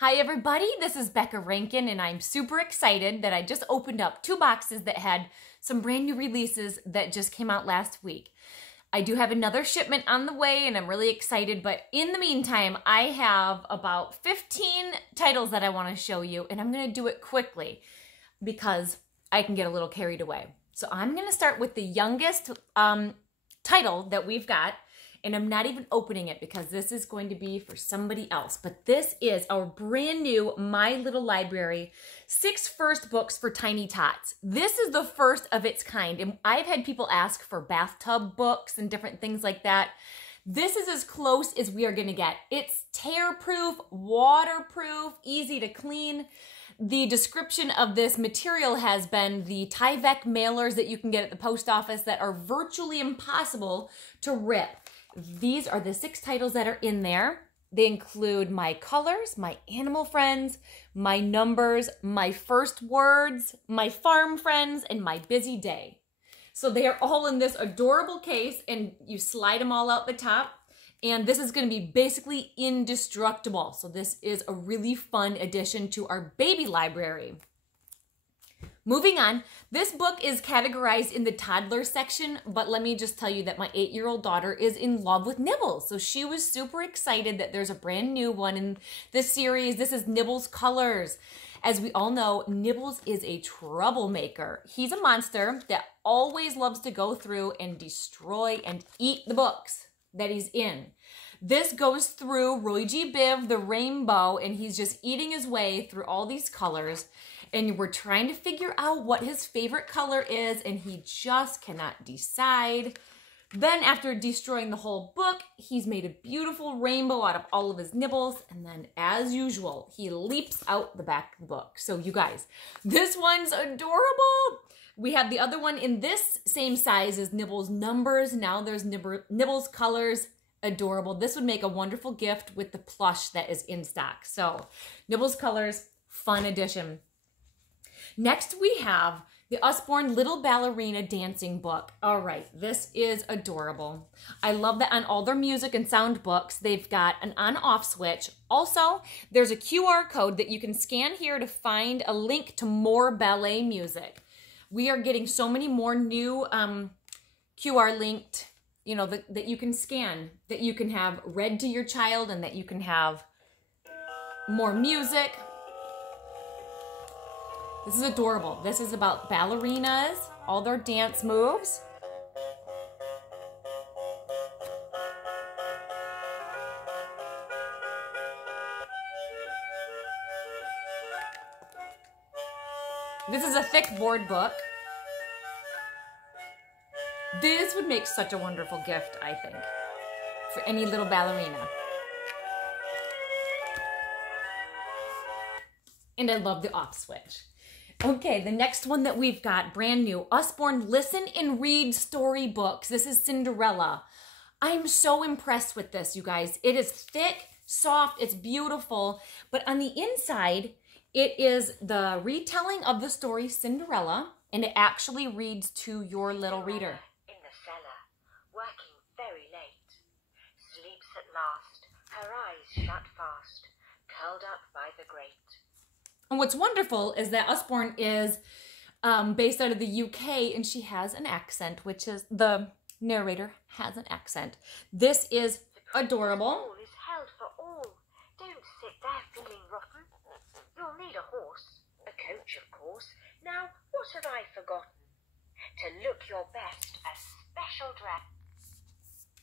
Hi everybody, this is Becca Rankin and I'm super excited that I just opened up 2 boxes that had some brand new releases that just came out last week. I do have another shipment on the way and I'm really excited, but in the meantime, I have about 15 titles that I want to show you and I'm going to do it quickly because I can get a little carried away. So I'm going to start with the youngest title that we've got. And I'm not even opening it because this is going to be for somebody else. But this is our brand new My Little Library 6 First Books for Tiny Tots. This is the first of its kind. And I've had people ask for bathtub books and different things like that. This is as close as we are going to get. It's tear-proof, waterproof, easy to clean. The description of this material has been the Tyvek mailers that you can get at the post office that are virtually impossible to rip. These are the 6 titles that are in there. They include My Colors, My Animal Friends, My Numbers, My First Words, My Farm Friends, and My Busy Day. So they are all in this adorable case and you slide them all out the top. And this is going to be basically indestructible. So this is a really fun addition to our baby library. Moving on, this book is categorized in the toddler section, but let me just tell you that my 8-year-old daughter is in love with Nibbles. So she was super excited that there's a brand new one in this series. This is Nibbles Colors. As we all know, Nibbles is a troublemaker. He's a monster that always loves to go through and destroy and eat the books that he's in. This goes through Roy G. Biv, the rainbow, and he's just eating his way through all these colors. And we're trying to figure out what his favorite color is, and he just cannot decide. Then after destroying the whole book, he's made a beautiful rainbow out of all of his nibbles. And then as usual, he leaps out the back of the book. So you guys, this one's adorable. We have the other one in this same size as Nibbles Numbers. Now there's Nibbles Colors. Adorable. This would make a wonderful gift with the plush that is in stock. So Nibbles Colors, fun addition. Next, we have the Usborne Little Ballerina Dancing Book. All right, this is adorable. I love that on all their music and sound books, they've got an on-off switch. Also, there's a QR code that you can scan here to find a link to more ballet music. We are getting so many more new QR linked, you know, that you can scan, that you can have read to your child and that you can have more music. This is adorable. This is about ballerinas, all their dance moves. This is a thick board book. This would make such a wonderful gift, I think, for any little ballerina. And I love the off switch. Okay, the next one that we've got, brand new, Usborne Listen and Read Storybooks. This is Cinderella. I'm so impressed with this, you guys. It is thick, soft, it's beautiful, but on the inside, it is the retelling of the story Cinderella, and it actually reads to your little reader. In the cellar, working very late, sleeps at last, her eyes shut fast, curled up by the grate. And what's wonderful is that Usborne is based out of the UK and she has an accent, which is, the narrator has an accent. This is adorable. All is held for all. Don't sit there feeling rotten. You'll need a horse, a coach of course. Now, what have I forgotten? To look your best, a special dress.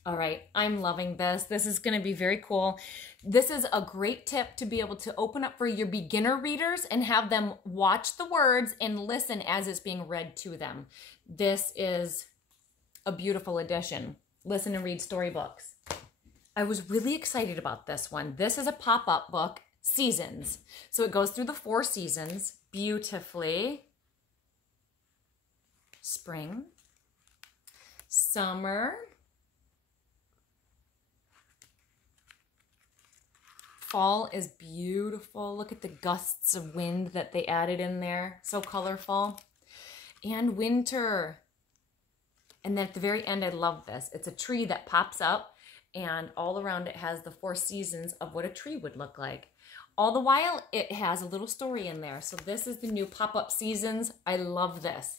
All right, I'm loving this. This is going to be very cool. This is a great tip to be able to open up for your beginner readers and have them watch the words and listen as it's being read to them. This is a beautiful addition. Listen and read storybooks. I was really excited about this one. This is a pop-up book, Seasons. So it goes through the 4 seasons beautifully. Spring, summer, fall is beautiful. Look at the gusts of wind that they added in there. So colorful. And winter. And then at the very end, I love this. It's a tree that pops up and all around it has the 4 seasons of what a tree would look like. All the while, it has a little story in there. So this is the new pop-up seasons. I love this.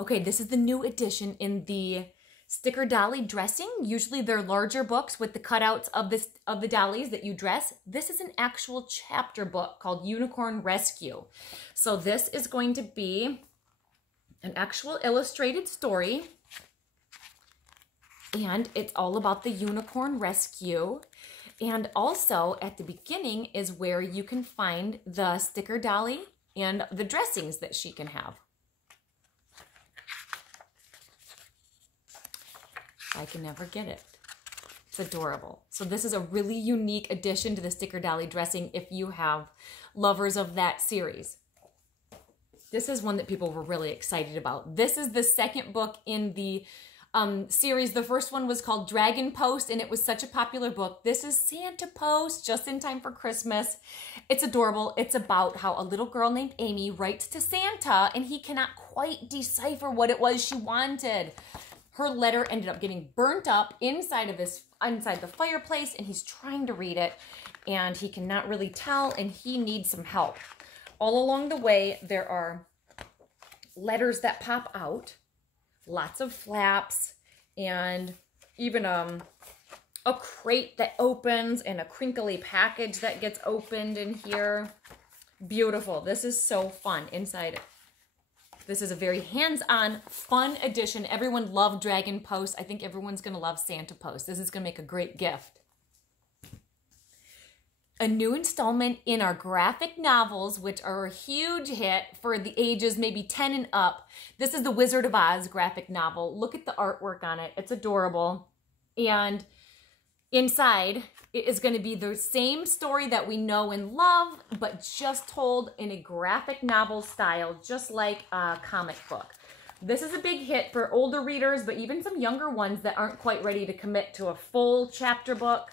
Okay, this is the new edition in the sticker dolly dressing. Usually they're larger books with the cutouts of the dollies that you dress. This is an actual chapter book called Unicorn Rescue. So this is going to be an actual illustrated story. And it's all about the unicorn rescue. And also at the beginning is where you can find the sticker dolly and the dressings that she can have. I can never get it. It's adorable. So this is a really unique addition to the sticker dolly dressing if you have lovers of that series. This is one that people were really excited about. This is the second book in the series. The first one was called Dragon Post, and it was such a popular book. This is Santa Post, just in time for Christmas. It's adorable. It's about how a little girl named Amy writes to Santa, and he cannot quite decipher what it was she wanted. Her letter ended up getting burnt up inside the fireplace, and he's trying to read it, and he cannot really tell, and he needs some help. All along the way, there are letters that pop out, lots of flaps, and even a crate that opens and a crinkly package that gets opened in here. Beautiful. This is so fun inside. This is a very hands-on, fun edition. Everyone loved Dragon Post. I think everyone's going to love Santa Post. This is going to make a great gift. A new installment in our graphic novels, which are a huge hit for the ages maybe 10 and up. This is the Wizard of Oz graphic novel. Look at the artwork on it. It's adorable. And inside, it is going to be the same story that we know and love, but just told in a graphic novel style, just like a comic book. This is a big hit for older readers, but even some younger ones that aren't quite ready to commit to a full chapter book.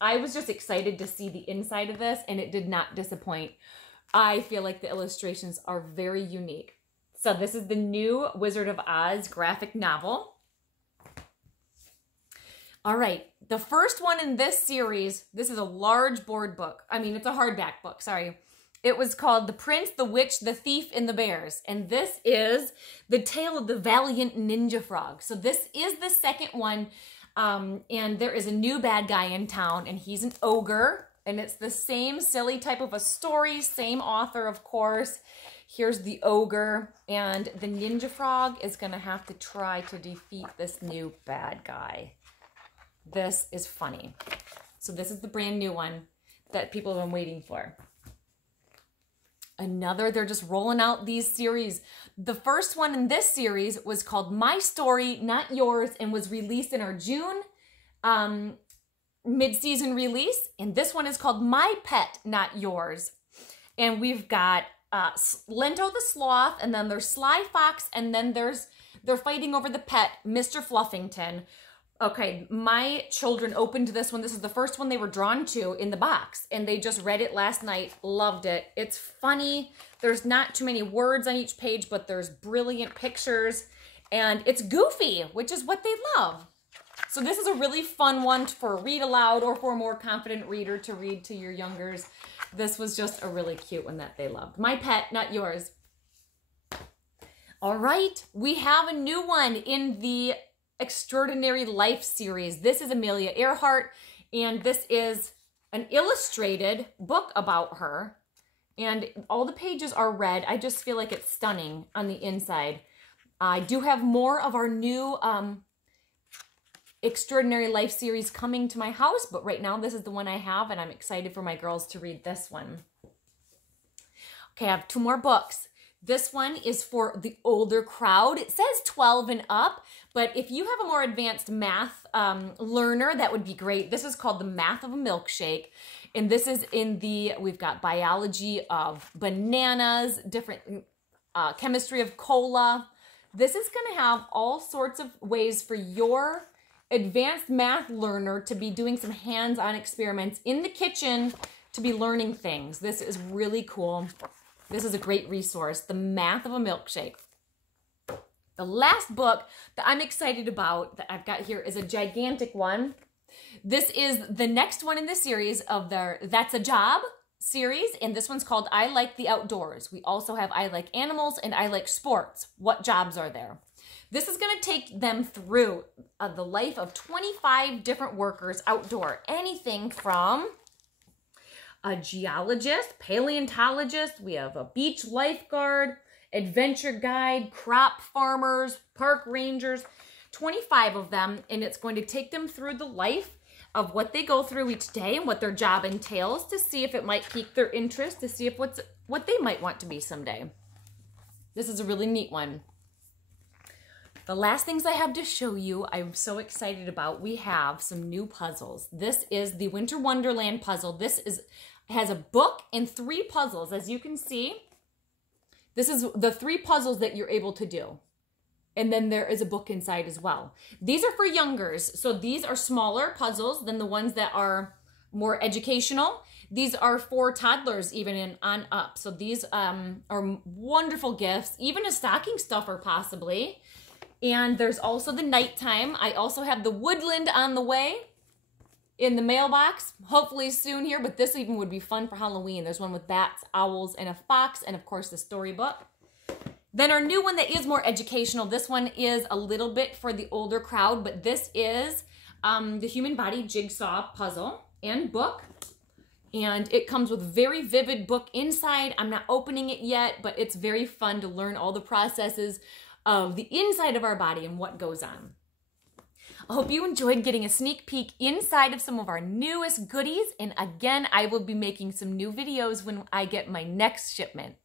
I was just excited to see the inside of this, and it did not disappoint. I feel like the illustrations are very unique. So this is the new Wizard of Oz graphic novel. All right, the first one in this series, this is a large board book. I mean, it's a hardback book, sorry. It was called The Prince, the Witch, the Thief, and the Bears. And this is the tale of the valiant ninja frog. So this is the second one. And there is a new bad guy in town, and he's an ogre, and it's the same silly type of a story, same author, of course. Here's the ogre, and the ninja frog is going to have to try to defeat this new bad guy. This is funny. So this is the brand new one that people have been waiting for. They're just rolling out these series. The first one in this series was called My Story, Not Yours, and was released in our June mid-season release. And this one is called My Pet, Not Yours. And we've got Lento the Sloth, and then there's Sly Fox, and then they're fighting over the pet, Mr. Fluffington. Okay, my children opened this one. This is the first one they were drawn to in the box, and they just read it last night, loved it. It's funny. There's not too many words on each page, but there's brilliant pictures, and it's goofy, which is what they love. So this is a really fun one for read aloud or for a more confident reader to read to your youngers. This was just a really cute one that they loved. My Pet, Not Yours. All right, we have a new one in the Extraordinary Life series. This is Amelia Earhart, and this is an illustrated book about her, and all the pages are red. I just feel like it's stunning on the inside. I do have more of our new Extraordinary Life series coming to my house, but right now this is the one I have, and I'm excited for my girls to read this one. Okay, I have 2 more books. This one is for the older crowd. It says 12 and up, but if you have a more advanced math learner, that would be great. This is called The Math of a Milkshake, and this is we've got biology of bananas, different chemistry of cola. This is going to have all sorts of ways for your advanced math learner to be doing some hands-on experiments in the kitchen to be learning things. This is really cool. This is a great resource, The Math of a Milkshake. The last book that I'm excited about that I've got here is a gigantic one. This is the next one in the series of their That's a Job series, and this one's called I Like the Outdoors. We also have I Like Animals and I Like Sports. What jobs are there? This is going to take them through the life of 25 different workers outdoor. Anything from a geologist, paleontologist, we have a beach lifeguard, adventure guide, crop farmers, park rangers, 25 of them, and it's going to take them through the life of what they go through each day and what their job entails to see if it might pique their interest, to see if what they might want to be someday. This is a really neat one. The last things I have to show you, I'm so excited about, we have some new puzzles. This is the Winter Wonderland puzzle. This has a book and 3 puzzles, as you can see. This is the 3 puzzles that you're able to do. And then there is a book inside as well. These are for youngers. So these are smaller puzzles than the ones that are more educational. These are for toddlers even and on up. So these are wonderful gifts, even a stocking stuffer possibly. And there's also the nighttime. I also have the woodland on the way in the mailbox, hopefully soon here, but this even would be fun for Halloween. There's one with bats, owls, and a fox, and of course the storybook. Then our new one that is more educational, this one is a little bit for the older crowd, but this is the human body jigsaw puzzle and book. And it comes with a very vivid book inside. I'm not opening it yet, but it's very fun to learn all the processes of the inside of our body and what goes on. I hope you enjoyed getting a sneak peek inside of some of our newest goodies. And again, I will be making some new videos when I get my next shipment.